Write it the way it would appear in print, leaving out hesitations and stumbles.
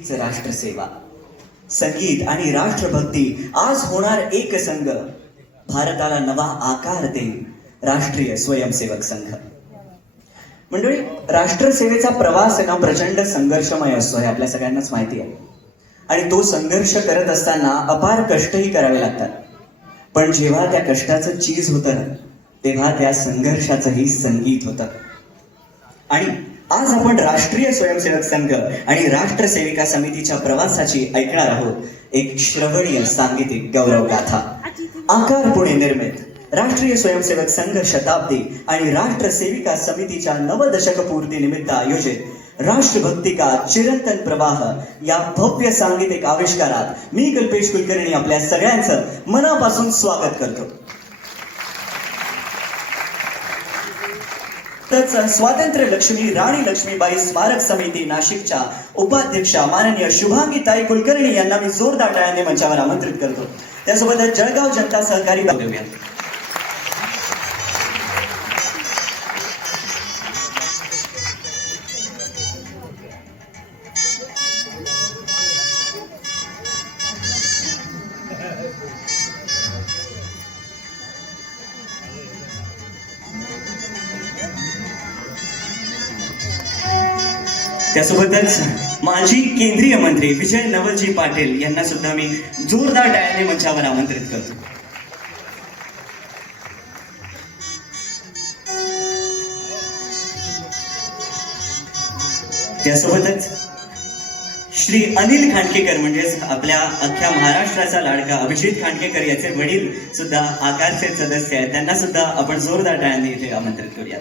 राष्ट्रसेवा, संगीत आणि राष्ट्रभक्ती आज होणार एक संघ. भारताला नवा आकार देईल राष्ट्रीय स्वयंसेवक संघ. मंडळी, राष्ट्रसेवेचा प्रवास ना प्रचंड संघर्षमय असतो हे आपल्या सगळ्यांनाच माहिती आहे. आणि तो संघर्ष करत असताना अपार कष्टही करावे लागतात. पण जेव्हा त्या कष्टाचं चीज होतं तेव्हा त्या संघर्षाचंही संगीत होतं. आणि आज आपण राष्ट्रीय स्वयंसेवक संघ आणि राष्ट्रसेविका समितीच्या प्रवासाची ऐकणार आहोत एक श्रवणीय सांगीतिक गौरव गाथा. आकार पुणे निर्मित राष्ट्रीय स्वयंसेवक संघ शताब्दी आणि राष्ट्रसेविका समितीच्या नवदशक पूर्ती निमित्त आयोजित राष्ट्रभक्ती का चिरंतन प्रवाह या भव्य सांगीतिक आविष्कारात मी कल्पेश कुलकर्णी आपल्या सगळ्यांचं मनापासून स्वागत करतो. स्वातंत्र्य लक्ष्मी राणी लक्ष्मीबाई स्मारक समिती नाशिकच्या उपाध्यक्षा माननीय शुभांगीताई कुलकर्णी यांना मी जोरदार टाळ्यांनी मंचावर आमंत्रित करतो. त्यासोबतच जळगाव जनता सहकारी देऊया. त्यासोबतच माजी केंद्रीय मंत्री विजय नवलजी पाटील यांना सुद्धा मी जोरदार टाळ्यांनी मंचावर आमंत्रित करतो. त्यासोबतच श्री अनिल खांडकेकर म्हणजेच आपल्या अख्ख्या महाराष्ट्राचा लाडका अभिजित खांडकेकर याचे वडील सुद्धा आकारचे सदस्य आहेत. त्यांना सुद्धा आपण जोरदार टाळ्यांनी इथे आमंत्रित करूयात.